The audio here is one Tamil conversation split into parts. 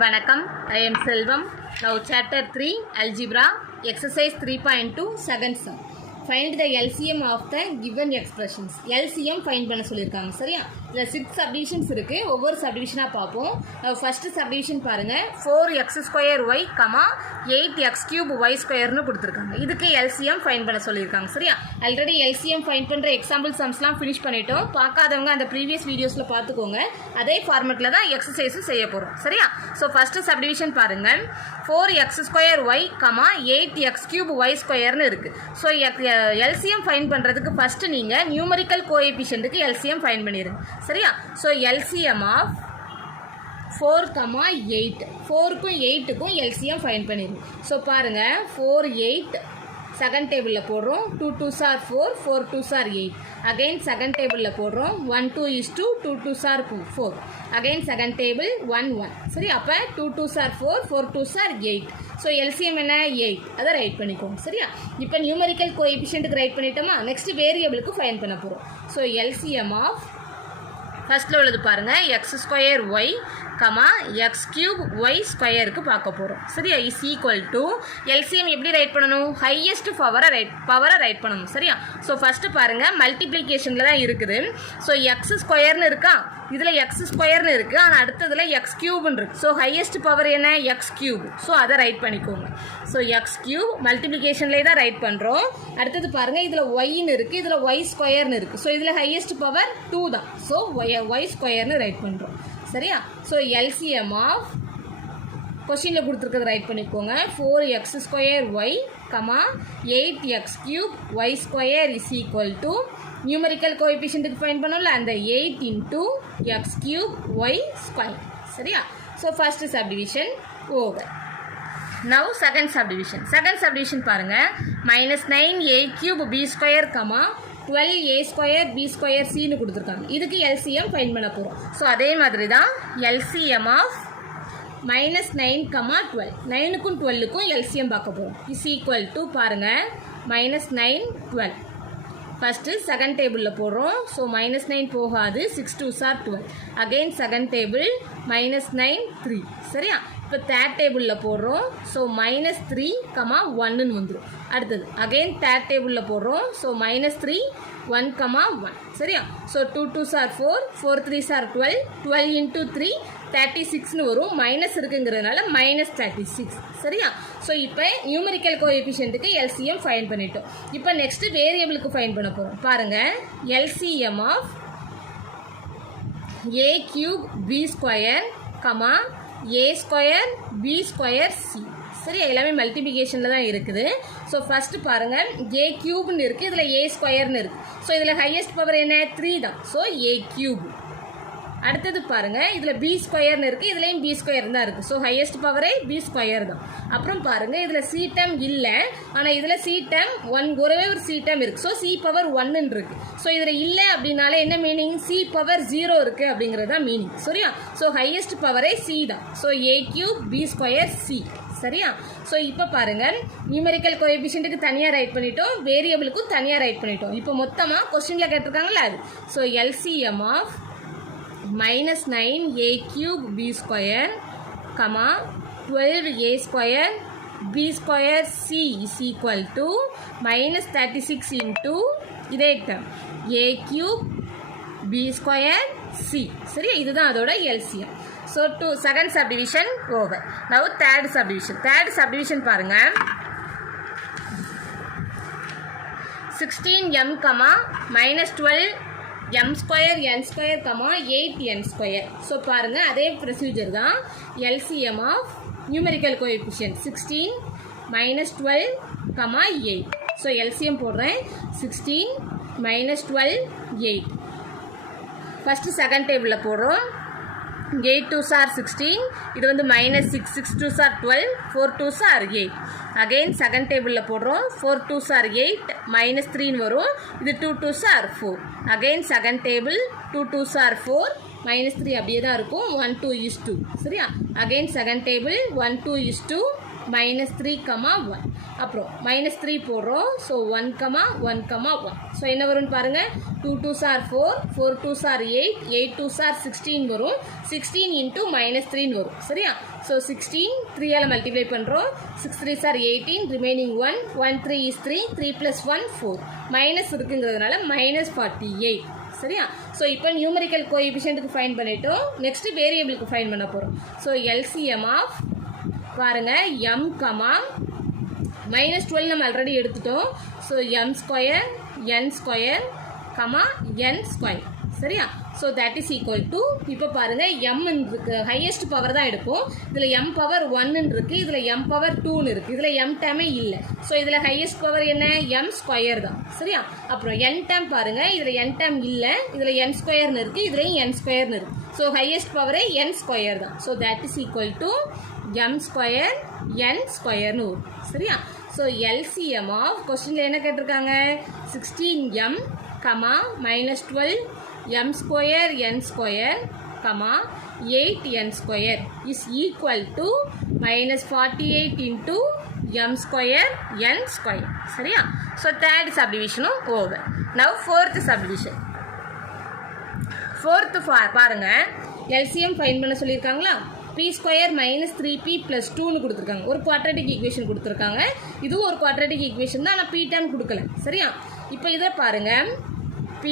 வணக்கம். I am Selvam. Now chapter 3 algebra exercise 3.2 second sum. Find the LCM of the given expressions. LCM find பண்ண சொல்லியிருக்காங்க. சரியா? இதில் 6 subdivisions இருக்கு. ஒவ்வொரு சப்டிவிஷனாக பார்ப்போம். ஃபர்ஸ்ட் சப்டிவிஷன் பாருங்க. 4x² y, 8x³ y² கொடுத்துருக்காங்க. இதுக்கு LCM ஃபைண்ட் பண்ண சொல்லியிருக்காங்க. சரியா? ஆல்ரெடி LCM ஃபைண்ட் பண்ணுற எக்ஸாம்பிள் சம்ஸ்லாம் ஃபினிஷ் பண்ணிட்டோம். பார்க்காதவங்க அந்த ப்ரீவியஸ் வீடியோஸில் பார்த்துக்கோங்க. அதே ஃபார்மெட்டில் தான் எக்ஸசைஸும் செய்ய போகிறோம். சரியா? ஸோ ஃபர்ஸ்ட் சப்டிவிஷன் பாருங்க. 4x² y, 8x³ y² இருக்கு. ஸோ LCM ஃபைண்ட் பண்ணுறதுக்கு ஃபர்ஸ்ட் நீங்கள் நியூமரிக்கல் கோஎஃபிஷியன்ட்டுக்கு LCM ஃபைண்ட் பண்ணிடுங்க. சரியா? ஸோ LCM ஆஃப் 4, 8 4க்கும் 8க்கும் LCM ஃபைண்ட் பண்ணிடுங்க. ஸோ பாருங்கள் 4, 8 செகண்ட் டேபிளில் போடுறோம். 2 2s are 4, 4 2s are 8. Again second டேபிளில் போடுறோம். 1 2 is 2, 2 2s are 4. Again second table 1 1. சரி, அப்போ 2 2s are 4, 4 2s are 8. So LCM என்ன 8, அதை ரைட் பண்ணிக்கோங்க. சரியா? இப்போ நியூமரிக்கல் கோஎஃபிஷியன்ட்டுக்கு ரைட் பண்ணிட்டோமா? நெக்ஸ்ட் வேரியபிளுக்கு ஃபைண்ட் பண்ண போகிறோம். ஸோ LCM ஆஃப் ஃபர்ஸ்ட்டில் உள்ளது பாருங்கள். x² y, x³ y² பார்க்க போகிறோம். சரியா? இஸ் ஈக்குவல் டு LCM எப்படி ரைட் பண்ணணும்? ஹையஸ்ட் பவரை ரைட் பண்ணணும். சரியா? ஸோ ஃபஸ்ட்டு பாருங்கள், மல்டிப்ளிகேஷனில் தான் இருக்குது. ஸோ x² இருக்கா, இதில் x² இருக்குது, ஆனால் அடுத்ததில் x³ இருக்குது. ஸோ ஹையஸ்ட் பவர் என்ன? x³. ஸோ அதை ரைட் பண்ணிக்கோங்க. ஸோ x³ மல்டிப்ளிகேஷன்லேயே தான் ரைட் பண்ணுறோம். அடுத்தது பாருங்கள், இதில் y இருக்குது, இதில் y² இருக்குது. ஸோ இதில் ஹையஸ்ட் பவர் 2 தான். ஸோ y² ரைட் பண்ணுறோம். சரியா? ஸோ LCM ஆஃப் கொஸ்டினில் கொடுத்துருக்கிறது ரைட் பண்ணிக்கோங்க. 4x² y, 8x³ y² is equal to numerical கோஎஃபிஷியன்ட்டுக்கு ஃபைண்ட் பண்ணோம்ல, அந்த 8 into x³ y². சரியா? So first subdivision over. Now second subdivision பாருங்கள். -9a³ b², 12a² b²c கொடுத்துருக்காங்க. இதுக்கு LCM ஃபைண்ட் பண்ண போகிறோம். ஸோ அதே மாதிரி தான் LCM ஆஃப் -9, 12 9க்கும் 12க்கும் LCM பார்க்க போகிறோம். இஸ் ஈக்குவல் டு பாருங்கள் -9 12. ஃபஸ்ட்டு செகண்ட் டேபிளில் போடுறோம். ஸோ -9 போகாது, 6 2s are 12. Again second table -9 3. சரியா? இப்போ தேர்ட் டேபிளில் போடுறோம். ஸோ -3, 1 வந்துடும். அடுத்தது அகெயின் தேர்ட் டேபிளில் போடுறோம். ஸோ -3 1, 1. சரியா? So 2 2s are 4, 4 3s are 12, 12 into 3 36 வரும். மைனஸ் இருக்குங்கிறதுனால -36. சரியா? ஸோ இப்போ நியூமரிக்கல் கோஎஃபிஷியன்ட்டுக்கு LCM ஃபைண்ட் பண்ணிட்டோம். இப்போ நெக்ஸ்ட்டு வேரியபிளுக்கு ஃபைண்ட் பண்ண போகிறோம். பாருங்கள், LCM of a³ b², a² b² c. சரி, எல்லாமே மல்டிபிகேஷனில் தான் இருக்குது. ஸோ ஃபஸ்ட்டு பாருங்கள், a³ இருக்குது, இதில் a² இருக்குது. ஸோ இதில் ஹையஸ்ட் பவர் என்ன? 3 தான். So a³. அடுத்தது பாருங்கள், இதில் b² இருக்குது, இதுலேயும் b² தான் இருக்குது. ஸோ ஹையஸ்ட் பவரே b² தான். அப்புறம் பாருங்கள், இதில் c டேர்ம் இல்லை, ஆனால் இதில் c டேர்ம் 1, ஒரே ஒரு c டேர்ம் இருக்குது. ஸோ c பவர் 1 இருக்குது. ஸோ இதில் இல்லை அப்படின்னாலே என்ன மீனிங்? c பவர் 0 இருக்குது அப்படிங்கிறது தான் மீனிங். சரியா? ஸோ ஹையஸ்ட் பவரே c தான். So a³ b² c. சரியா? ஸோ இப்போ பாருங்கள், நியூமரிக்கல் கோஎஃபிஷியன்ட்டுக்கு தனியாக ரைட் பண்ணிட்டோம், வேரியபிளுக்கும் தனியாக ரைட் பண்ணிட்டோம். இப்போ மொத்தமாக கொஸ்டினில் கேட்டிருக்காங்களா அது. So LCM of -9a³ b², 12a² b²c is equal to -36 into இதே டேர்ம் a³ b²c. சரியா? இதுதான் அதோட LCM. So second subdivision over. Now third subdivision பாருங்கள். 16m, -12 m², n², 8n². So பாருங்கள், அதே ப்ரொசீஜர் தான். LCM of numerical coefficient 16 -12, 8. So LCM போடுறேன். 16 -12 8. ஃபஸ்ட்டு செகண்ட் டேபிளில் போடுறோம். 8 2s are 16, இது வந்து -6, 6 2s are 12, 4 2s are 8. Again second டேபிளில் போடுறோம். 4 2s are 8, -3 வரும். இது 2 2s are 4. Again second table 2 2s are 4, -3 அப்படியே தான் இருக்கும். 1 2 is 2. சரியா? அகெயின் செகண்ட் டேபிள் 1 2 is 2, -3, 1 அப்புறம் -3 போடுறோம். ஸோ 1, 1, 1. ஸோ என்ன வரும்னு பாருங்கள், 2 2s are 4, 4 2s are 8, 8 2s are 16 வரும். 16 into -3 வரும். சரியா? ஸோ 16 3ஆல் மல்டிப்ளை பண்ணுறோம். 6 3s are 18, remaining 1, 1 3 is 3, 3 + 1 4, minus இருக்குங்கிறதுனால -48. சரியா? ஸோ இப்போ நியூமரிக்கல் கோஎஃபிஷியன்ட்டுக்கு ஃபைன் பண்ணிட்டோம். நெக்ஸ்ட் வேரியபிளுக்கு ஃபைன் பண்ண போகிறோம். ஸோ எல்சிஎம் ஆஃப் பாருங்கள் m, -12 நம்ம ஆல்ரெடி எடுத்துட்டோம். So m², n², n². சரியா? So that is equal to, இப்போ பாருங்கள் m இருக்கு, ஹையஸ்ட் பவர் தான் எடுப்போம். இதில் m பவர் 1 இருக்குது, இதில் m பவர் 2 இருக்குது, இதில் m டேமே இல்லை. ஸோ இதில் ஹையஸ்ட் பவர் என்ன, m² தான். சரியா? அப்புறம் n டேம் பாருங்கள், இதில் n டேம் இல்லை, இதில் n² இருக்குது, இதுலேயும் n² இருக்குது. ஸோ ஹையஸ்ட் பவரே n² தான். So that is equal to m² n² வரும். சரியா? ஸோ எல்சிஎம் ஆஃப் கொஸ்டினில் என்ன கேட்டிருக்காங்க, 16m, -12 m² n², 8n² is equal to -48 into m² n². சரியா? ஸோ தேர்ட் சப்டிவிஷனும் over. Now fourth subdivision. Fourth பாருங்கள், எல்சிஎம் ஃபைன் பண்ண சொல்லியிருக்காங்களா, p² -3p + 2ன்னு கொடுத்துருக்காங்க. ஒரு குவாட்ரேட்டிக் ஈக்குவேஷன் கொடுத்துருக்காங்க. இதுவும் ஒரு குவாட்ரேட்டிக் ஈக்குவேஷன் தான், ஆனால் p டேம் கொடுக்கல. சரியா? இப்போ இதை பாருங்கள், p²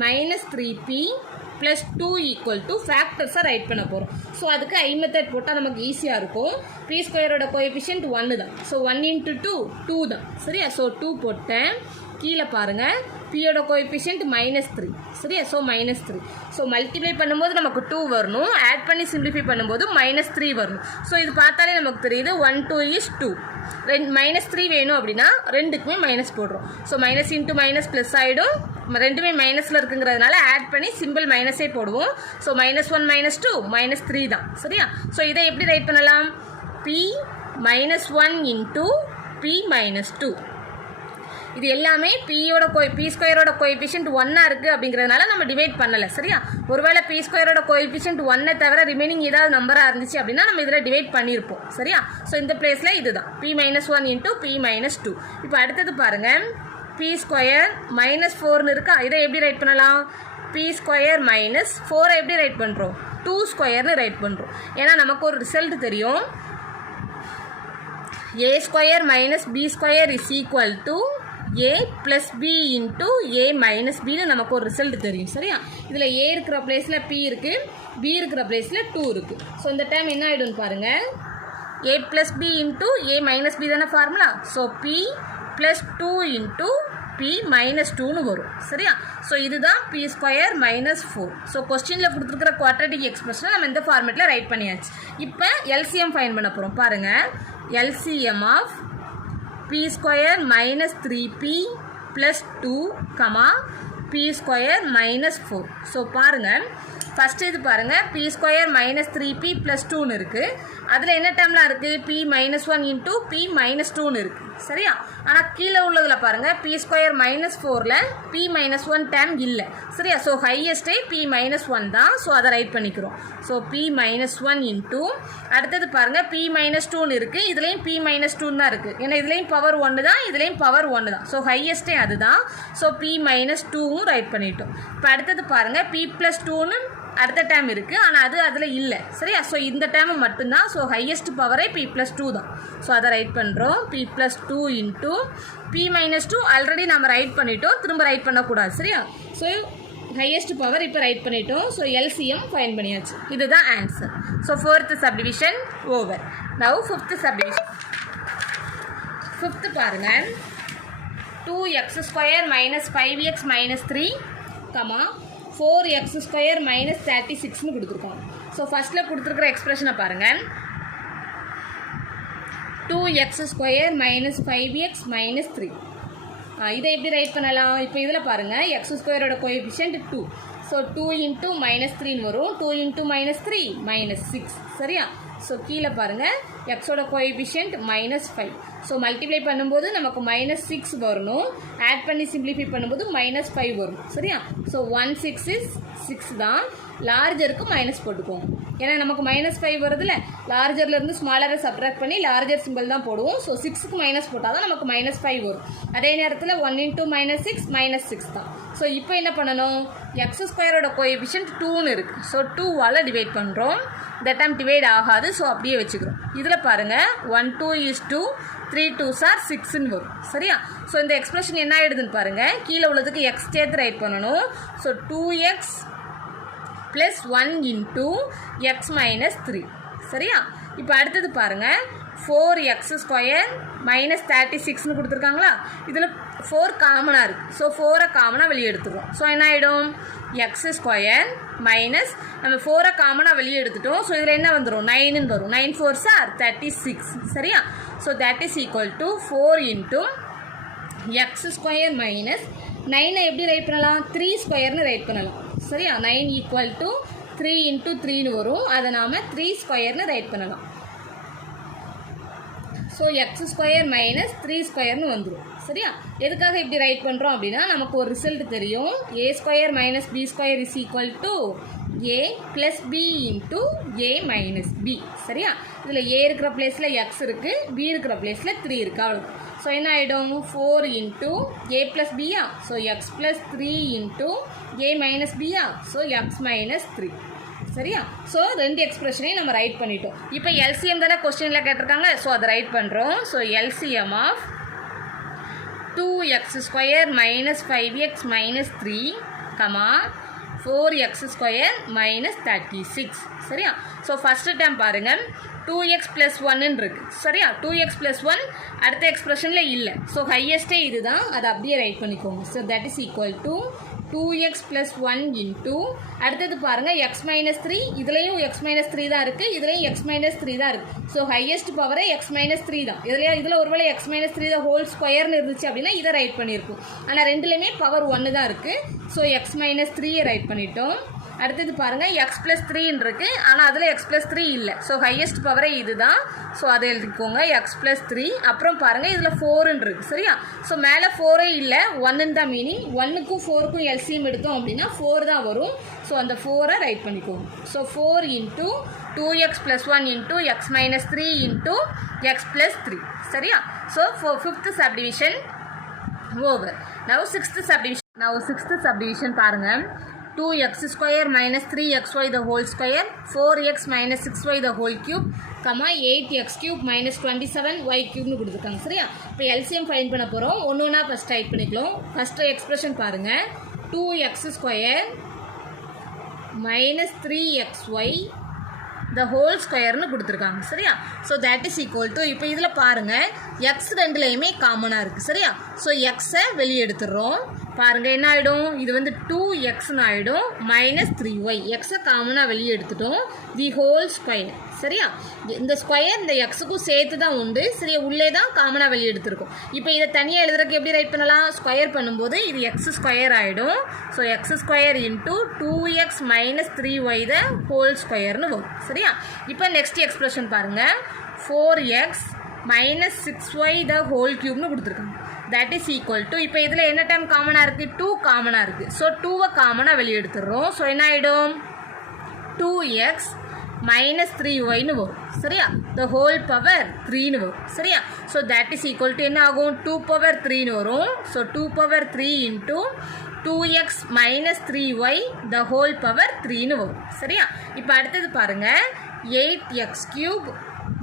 -3p + 2 = ஃபேக்டர்ஸை ரைட் பண்ண போகிறோம். ஸோ அதுக்கு ஐ மெத்தட் போட்டால் நமக்கு ஈஸியாக இருக்கும். p² கோஎஃபிஷியன்ட் 1 தான். ஸோ 1 × 2 2 தான். சரியா? ஸோ 2 போட்டேன். கீழே பாருங்கள், பியோட கோஎஃபிஷியன்ட் -3. சரியா? ஸோ -3. ஸோ மல்டிப்ளை பண்ணும்போது நமக்கு 2 வரணும், ஆட் பண்ணி சிம்பிளிஃபை பண்ணும்போது -3 வரணும். ஸோ இது பார்த்தாலே நமக்கு தெரியுது 1 2 is 2. -3 வேணும் அப்படின்னா ரெண்டுக்குமே மைனஸ் போடுறோம். So minus into minus plus ஆகிடும். ரெண்டுமே மைனஸில் இருக்குங்கிறதுனால ஆட் பண்ணி சிம்பிள் மைனஸே போடுவோம். ஸோ -1 -2 -3 தான். சரியா? ஸோ இதை எப்படி ரைட் பண்ணலாம், p -1 into p -2. இது எல்லாமே p² கோஎஃபிஷியன்ட் 1 இருக்குது அப்படிங்கிறதுனால நம்ம டிவைட் பண்ணலை. சரியா? ஒருவேளை p² கோஎஃபிஷியன்ட் 1 தவிர ரிமைனிங் ஏதாவது நம்பராக இருந்துச்சு அப்படின்னா நம்ம இதில் டிவைட் பண்ணியிருப்போம். சரியா? ஸோ இந்த பிளேஸில் இதுதான் p -1 into p -2. இப்போ அடுத்தது பாருங்கள், p² -4ன்னு இருக்கா, இதை எப்படி ரைட் பண்ணலாம், p² -4 எப்படி ரைட் பண்ணுறோம், 2² ரைட் பண்ணுறோம். ஏன்னா நமக்கு ஒரு ரிசல்ட் தெரியும், a² - b² is equal to a + b into a - bன்னு நமக்கு ஒரு ரிசல்ட் தெரியும். சரியா? இதில் a இருக்கிற பிளேஸில் p இருக்குது, b இருக்கிற பிளேஸில் 2 இருக்குது. ஸோ இந்த டைம் என்ன ஆகிடும்னு பாருங்கள், a + b into a - b தானே formula. So p + 2 into p -2ன்னு வரும். சரியா? ஸோ இதுதான் p² -4. ஸோ கொஸ்டினில் கொடுத்துருக்கிற குவாட்ரேட்டிக் எக்ஸ்பிரஷனை நம்ம இந்த ஃபார்மேட்டில் ரைட் பண்ணியாச்சு. இப்போ எல்சிஎம் ஃபைன் பண்ண போகிறோம். பாருங்கள், LCM of p² -3p + 2, p² -4. So பாருங்கள், ஃபஸ்ட்டு இது பாருங்கள், p² -3p + 2ன்னு இருக்குது. அதில் என்ன டேர்ம்லாம் இருக்குது, p -1 into p -2ன்னு இருக்குது. சரியா? ஆனால் கீழே உள்ளதில் பாருங்கள், p² -4ல் p -1 டேர்ம் இல்லை. சரியா? ஸோ ஹையஸ்டே p -1 தான். ஸோ அதை ரைட் பண்ணிக்கிறோம். ஸோ p -1 into, அடுத்தது பாருங்கள், p -2ன்னு இருக்குது. இதுலேயும் p -2 தான் இருக்குது. ஏன்னா இதுலேயும் பவர் 1 தான், இதுலேயும் பவர் 1 தான். ஸோ ஹையஸ்டே அதுதான். ஸோ p -2வும் ரைட் பண்ணிட்டோம். இப்போ அடுத்தது பாருங்கள், p + 2ன்னு அடுத்த டேம் இருக்குது, ஆனால் அது அதில் இல்லை. சரியா? ஸோ இந்த டேமு மட்டும்தான். ஸோ ஹையஸ்ட் பவரே p + 2 தான். ஸோ அதை ரைட் பண்ணுறோம், p + 2 into p -2 ஆல்ரெடி நம்ம ரைட் பண்ணிட்டோம், திரும்ப ரைட் பண்ணக்கூடாது. சரியா? ஸோ ஹையஸ்ட் பவர் இப்போ ரைட் பண்ணிட்டோம். ஸோ எல்சிஎம் ஃபைன் பண்ணியாச்சு. இதுதான் answer. So fourth subdivision over. Now fifth subdivision. Fifth பாருங்கள், 2x² - 5x - 3, 4x² - 36ன்னு கொடுத்துருக்கோம். ஸோ ஃபஸ்ட்டில் கொடுத்துருக்குற எக்ஸ்பிரஷனை பாருங்கள், 2x² - 5x - 3. இதை எப்படி ரைட் பண்ணலாம், இப்போ இதில் பாருங்கள், x² கோஎஃபிஷியன்ட் 2. ஸோ 2 into -3ன்னு வரும். 2 into -3 -6. சரியா? ஸோ கீழே பாருங்கள், எக்ஸோட கோஎஃபிஷியன்ட் -5. ஸோ மல்டிப்ளை பண்ணும்போது நமக்கு -6 வரணும், ஆட் பண்ணி சிம்பிளிஃபை பண்ணும்போது -5 வரும். சரியா? ஸோ 1 6 is 6 தான். லார்ஜருக்கு மைனஸ் போட்டுக்கோங்க. ஏன்னா நமக்கு -5 வருதுல்ல, லார்ஜர்லேருந்து ஸ்மாலரை சப்ட்ராக்ட் பண்ணி லார்ஜர் சிம்பிள் தான் போடுவோம். ஸோ 6க்கு மைனஸ் போட்டால் தான் நமக்கு -5 வரும். அதே நேரத்தில் 1 × -6 தான். ஸோ இப்போ என்ன பண்ணணும், x² கோஎஃபிஷியன்ட் 2ன்னு இருக்குது. ஸோ 2வால் டிவைட் பண்ணுறோம். இந்த டைம் டிவைட் ஆகாது, ஸோ அப்படியே வச்சுக்கிறோம். இதில் பாருங்கள் 1 2 is 2, 3 2s are 6ன்னு வரும். சரியா? ஸோ இந்த எக்ஸ்பிரஷன் என்ன ஆகிடுதுன்னு பாருங்கள், கீழே உள்ளதுக்கு x சேர்த்து ரைட் பண்ணணும். So 2x + 1 × x - 3. சரியா? இப்போ அடுத்தது பாருங்கள் 4x² - 36ன்னு கொடுத்துருக்காங்களா, இதில் 4 காமனாக இருக்குது. ஸோ 4ஐ காமனாக வெளியே எடுத்துடுறோம். ஸோ என்ன ஆகிடும், x² மைனஸ் நம்ம 4ஐ காமனாக வெளியே எடுத்துட்டோம். ஸோ இதில் என்ன வந்துடும், 9ன்னு வரும். 9 4s are 36. சரியா? So that is equal to 4 × x² minus 9ஐ எப்படி ரைட் பண்ணலாம், 3² ரைட் பண்ணலாம். சரியா? 9 = 3 × 3ன்னு வரும். அதை நாம் 3² ரைட் பண்ணலாம். ஸோ x² மைனஸ் 3² வந்துடும். சரியா? எதுக்காக இப்படி ரைட் பண்ணுறோம் அப்படின்னா, நமக்கு ஒரு ரிசல்ட் தெரியும், a² - b² is equal to a + b × a - b. சரியா? இதில் a இருக்கிற பிளேஸில் x இருக்குது, b இருக்கிற பிளேஸில் 3 இருக்குது. அவ்வளோ. ஸோ என்ன ஆகிடும், 4 × a + b. So x + 3 × a - b. So x - 3. சரியா? ஸோ 2 எக்ஸ்பிரஷனையும் நம்ம ரைட் பண்ணிட்டோம். இப்போ எல்சிஎம் தானே கொஸ்டினில் கேட்டிருக்காங்க. ஸோ அதை ரைட் பண்ணுறோம். So LCM of 2x² - 5x - 3, 4x² - 36. சரியா? ஸோ ஃபஸ்ட்டு டைம் பாருங்கள் 2x + 1ன்னு இருக்குது. சரியா? 2x + 1 அடுத்த எக்ஸ்பிரஷனில் இல்லை. ஸோ ஹையஸ்ட்டே இது தான், அதை அப்படியே ரைட் பண்ணிக்கோங்க. So that is equal to 2x + 1 × அடுத்தது பாருங்கள் x - 3, இதுலேயும் x - 3 தான் இருக்குது, இதுலேயும் x - 3 தான் இருக்குது. ஸோ ஹையஸ்ட் பவரே x - 3 தான். இதில் ஒருவேளை x - 3 தான் ஹோல் ஸ்கொயர்னு இருந்துச்சு அப்படின்னா இதை ரைட் பண்ணியிருக்கும். ஆனால் ரெண்டுலேயுமே பவர் 1 தான் இருக்குது. ஸோ x - 3ஐ ரைட் பண்ணிட்டோம். அடுத்தது பாருங்கள் x + 3ன்னு இருக்குது, ஆனால் அதில் x + 3 இல்லை. ஸோ ஹையஸ்ட் பவரே இது தான். ஸோ அதை எழுதிக்கோங்க, x + 3. அப்புறம் பாருங்கள் இதில் 4ன்னு இருக்குது. சரியா? ஸோ மேலே 4ஏ இல்லை, 1ன்னு தான் மீனிங். 1க்கும் 4க்கும் எல்சிஎம் எடுத்தோம் அப்படின்னா 4 தான் வரும். ஸோ அந்த 4ஐ ரைட் பண்ணிக்கோங்க. So 4 × 2x + 1 × x - 3 × x + 3. சரியா? So 5th subdivision over. Now 6th subdivision பாருங்கள், 2x² - 3xy the whole square, 4x - 6y the whole cube, 8x³ - 27y³ கொடுத்துருக்காங்க. சரியா? இப்போ எல்சிஎம் ஃபைண்ட் பண்ண போகிறோம். ஒன்று ஃபஸ்ட் ரைட் பண்ணிக்கலாம். ஃபஸ்ட்டு எக்ஸ்பிரஷன் பாருங்கள், 2x² - 3xy the whole squareன்னு கொடுத்துருக்காங்க. சரியா? So that is equal to, இப்போ இதில் பாருங்கள் எக்ஸ் ரெண்டுலேயுமே காமனாக இருக்குது. சரியா? ஸோ எக்ஸை வெளியே எடுத்துடுறோம். பாருங்கள் என்ன ஆகிடும், இது வந்து 2xன்னு ஆகிடும், -3y. எக்ஸை காமனாக வெளியே எடுத்துட்டோம். The whole square. சரியா? இந்த ஸ்கொயர் இந்த எக்ஸுக்கும் சேர்த்து தான் உண்டு. சரியா? உள்ளே தான் காமனாக வெளியே எடுத்துருக்கோம். இப்போ இதை தனியாக எழுதுறதுக்கு எப்படி ரைட் பண்ணலாம், ஸ்கொயர் பண்ணும்போது இது x² ஆகிடும். So x² × 2x - 3y the whole squareன்னு வரும். சரியா? இப்போ நெக்ஸ்ட் எக்ஸ்பிரஷன் பாருங்கள், 4x - 6y the whole cubeன்னு கொடுத்துருக்காங்க. தட் இஸ் ஈக்குவல் டு, இப்போ இதில் என்ன டைம் காமனாக இருக்குது, 2 காமனாக இருக்குது. ஸோ 2ஐ காமனாக வெளியே எடுத்துடுறோம். ஸோ என்ன ஆகிடும், 2x - 3yன்னு வரும். சரியா? த ஹோல் பவர் 3ன்னு வரும். சரியா? So that is equal to என்ன ஆகும், 2^3ன்னு வரும். So 2^3 × 2x - 3y the whole power 3ன்னு வரும். சரியா? இப்போ அடுத்தது பாருங்கள், 8x³ -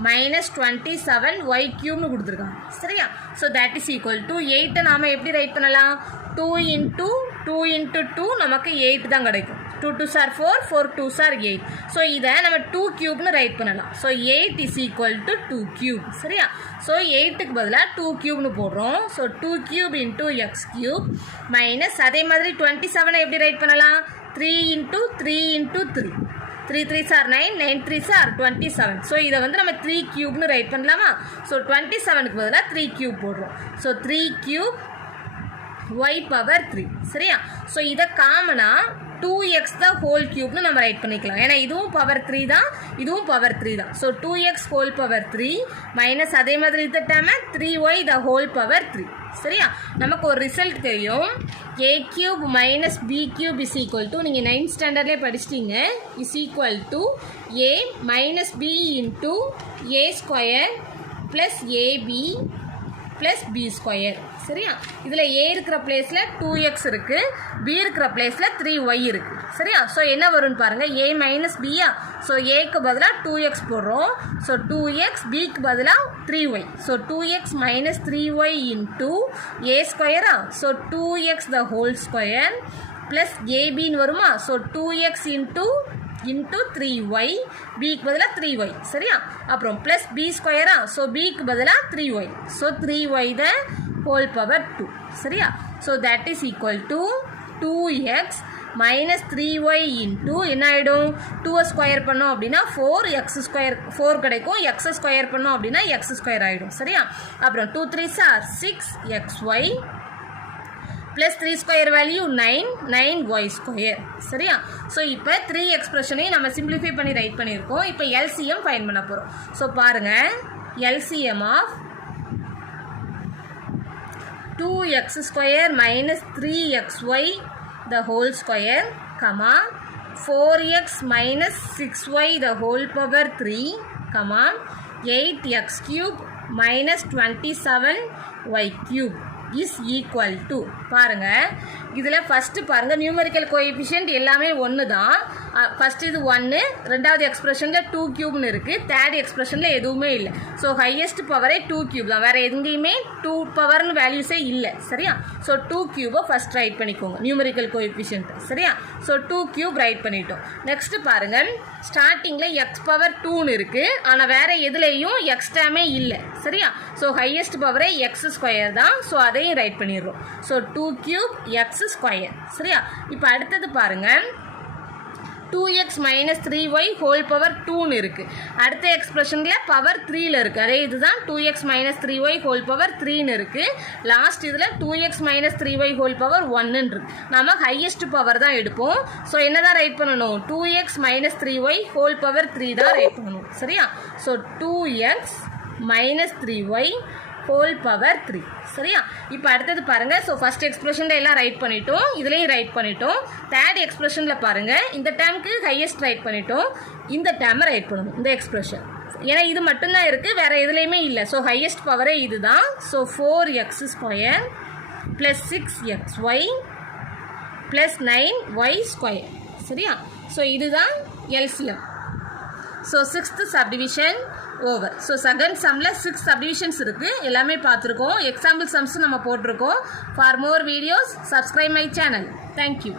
27y³ கொடுத்துருக்காங்க. சரியா? So that is equal to 8ஐ நாம் எப்படி ரைட் பண்ணலாம், 2 × 2 நமக்கு 8 தான் கிடைக்கும். 2 2s are 4, 4 2s are 8. So இதை நம்ம 2³ ரைட் பண்ணலாம். So 8 is equal to 2³. சரியா? ஸோ 8க்கு பதிலாக 2³ போடுறோம். ஸோ 2³ × x³ மைனஸ் அதே மாதிரி 27ஐ எப்படி ரைட் பண்ணலாம், 3 × 3 × 3. 3 3s are 9, 9 3s are 27. So இதை வந்து நம்ம 3³ ரைட் பண்ணலாமா. ஸோ 27க்கு பதிலாக 3³ போடுறோம். So 3³ y power 3. சரியா? ஸோ இதை காமனாக 2x த ஹோல் கியூப்னு நம்ம ரைட் பண்ணிக்கலாம். ஏன்னா இதுவும் பவர் 3 தான், இதுவும் பவர் 3 தான். So 2x whole power 3 minus அதே மாதிரி இந்த டேர்மை 3y த ஹோல் பவர் 3. சரியா? நமக்கு ஒரு ரிசல்ட் தெரியும். a cube minus b cube is equal to, நீங்கள் 9th ஸ்டாண்டர்ட்லேயே படிச்சிட்டிங்க, is equal to a minus b into a square plus ab plus B square. சரியா? இதில் a இருக்கிற பிளேஸில் 2x இருக்குது, b இருக்கிற பிளேஸில் 3y இருக்குது. சரியா? ஸோ என்ன வரும்னு பாருங்கள், a மைனஸ் பியா, ஸோ ஏக்கு பதிலாக 2x போடுறோம். ஸோ 2x, பிக்கு பதிலாக 3y. So 2x minus 3y into a ஸ்கொயரா, so 2x the whole square plus ஏபின்னு வருமா, ஸோ 2x இன்ட்டு 3y, பிக்கு பதிலாக 3y. சரியா? அப்புறம் ப்ளஸ் பி ஸ்கொயரா, ஸோ பிக்கு பதிலாக 3y, so 3y the whole power 2. சரியா? So that is equal to 2x minus 3y into என்ன ஆகிடும், 2 ஸ்கொயர் பண்ணோம் அப்படின்னா 4x ஸ்கொயர் 4 கிடைக்கும், எக்ஸ் ஸ்கொயர் பண்ணோம் அப்படின்னா எக்ஸ் ஸ்கொயர் ஆகிடும். சரியா? அப்புறம் 2 3s are 6xy plus 3 square value 9y square. சரியா? ஸோ இப்போ 3 எக்ஸ்பிரஷனையும் நம்ம சிம்பிளிஃபை பண்ணி ரைட் பண்ணியிருக்கோம். இப்போ எல்சிஎம் ஃபைன் பண்ண போகிறோம். ஸோ பாருங்கள், LCM of 2x square minus 3xy the whole square comma 4x minus 6y the whole power 3 comma 8x cube minus 27y cube is equal to, பாருங்கள் இதில் ஃபஸ்ட்டு பாருங்கள் நியூமெரிக்கல் கோஎஃபிஷியன்ட் எல்லாமே ஒன்று தான். ஃபஸ்ட்டு இது 1, ரெண்டாவது எக்ஸ்பிரஷனில் 2 கியூப்னு இருக்குது, தேர்ட் எக்ஸ்பிரஷனில் எதுவுமே இல்லை. ஸோ ஹையஸ்ட் பவரே 2 கியூப் தான், வேறு எங்கேயுமே 2 பவர்னு வேல்யூஸே இல்லை. சரியா? ஸோ 2 கியூபை ஃபஸ்ட் ரைட் பண்ணிக்கோங்க நியூமெரிக்கல் கோஎஃபிஷியன்ட். சரியா? ஸோ 2 கியூப் ரைட் பண்ணிட்டோம். நெக்ஸ்ட்டு பாருங்கள், ஸ்டார்டிங்கில் எக்ஸ் பவர் 2ன்னு இருக்குது, ஆனால் வேறு எதுலேயும் எக்ஸ் டேமே இல்லை. சரியா? ஸோ ஹையஸ்ட் பவரே எக்ஸ் ஸ்கொயர் தான், ஸோ அதையும் ரைட் பண்ணிடுறோம். So 2 cube X square. சரியா? இப்போ அடுத்தது பாருங்கள், 2x minus 3y whole power 2ன்னு இருக்குது. அடுத்த எக்ஸ்பிரஷனில் பவர் 3ல் இருக்குது, அதே இதுதான் 2x minus 3y whole power 3ன்னு இருக்குது. லாஸ்ட் இதில் 2x minus 3y whole power 1ன்னு இருக்குது. நம்ம ஹையஸ்ட் பவர் தான் எடுப்போம். ஸோ என்ன தான் ரைட் பண்ணணும், 2x minus 3y whole power 3 தான் ரைட் பண்ணணும். சரியா? So 2x minus 3y whole power 3. சரியா? இப்போ அடுத்தது பாருங்கள், ஸோ ஃபஸ்ட் எக்ஸ்பிரஷனில் எல்லாம் ரைட் பண்ணிட்டோம், இதுலேயும் ரைட் பண்ணிட்டோம். தேர்ட் எக்ஸ்பிரஷனில் பாருங்கள், இந்த டேர்முக்கு ஹையஸ்ட் ரைட் பண்ணிட்டோம், இந்த டேர்மை ரைட் பண்ணணும், இந்த எக்ஸ்பிரஷன். ஏன்னா இது மட்டும்தான் இருக்குது, வேறு எதுலேயுமே இல்லை. ஸோ ஹையஸ்ட் பவரே இது தான். So 4x square plus 6xy plus 9y square. சரியா? ஸோ இதுதான் LCM. So 6th subdivision over. So second சம்மில் 6 சப்டிவிஷன்ஸ் இருக்குது, எல்லாமே பார்த்துருக்கோம். எக்ஸாம்பிள் சம்ஸ் நம்ம போட்டிருக்கோம். For more videos subscribe my channel. Thank you.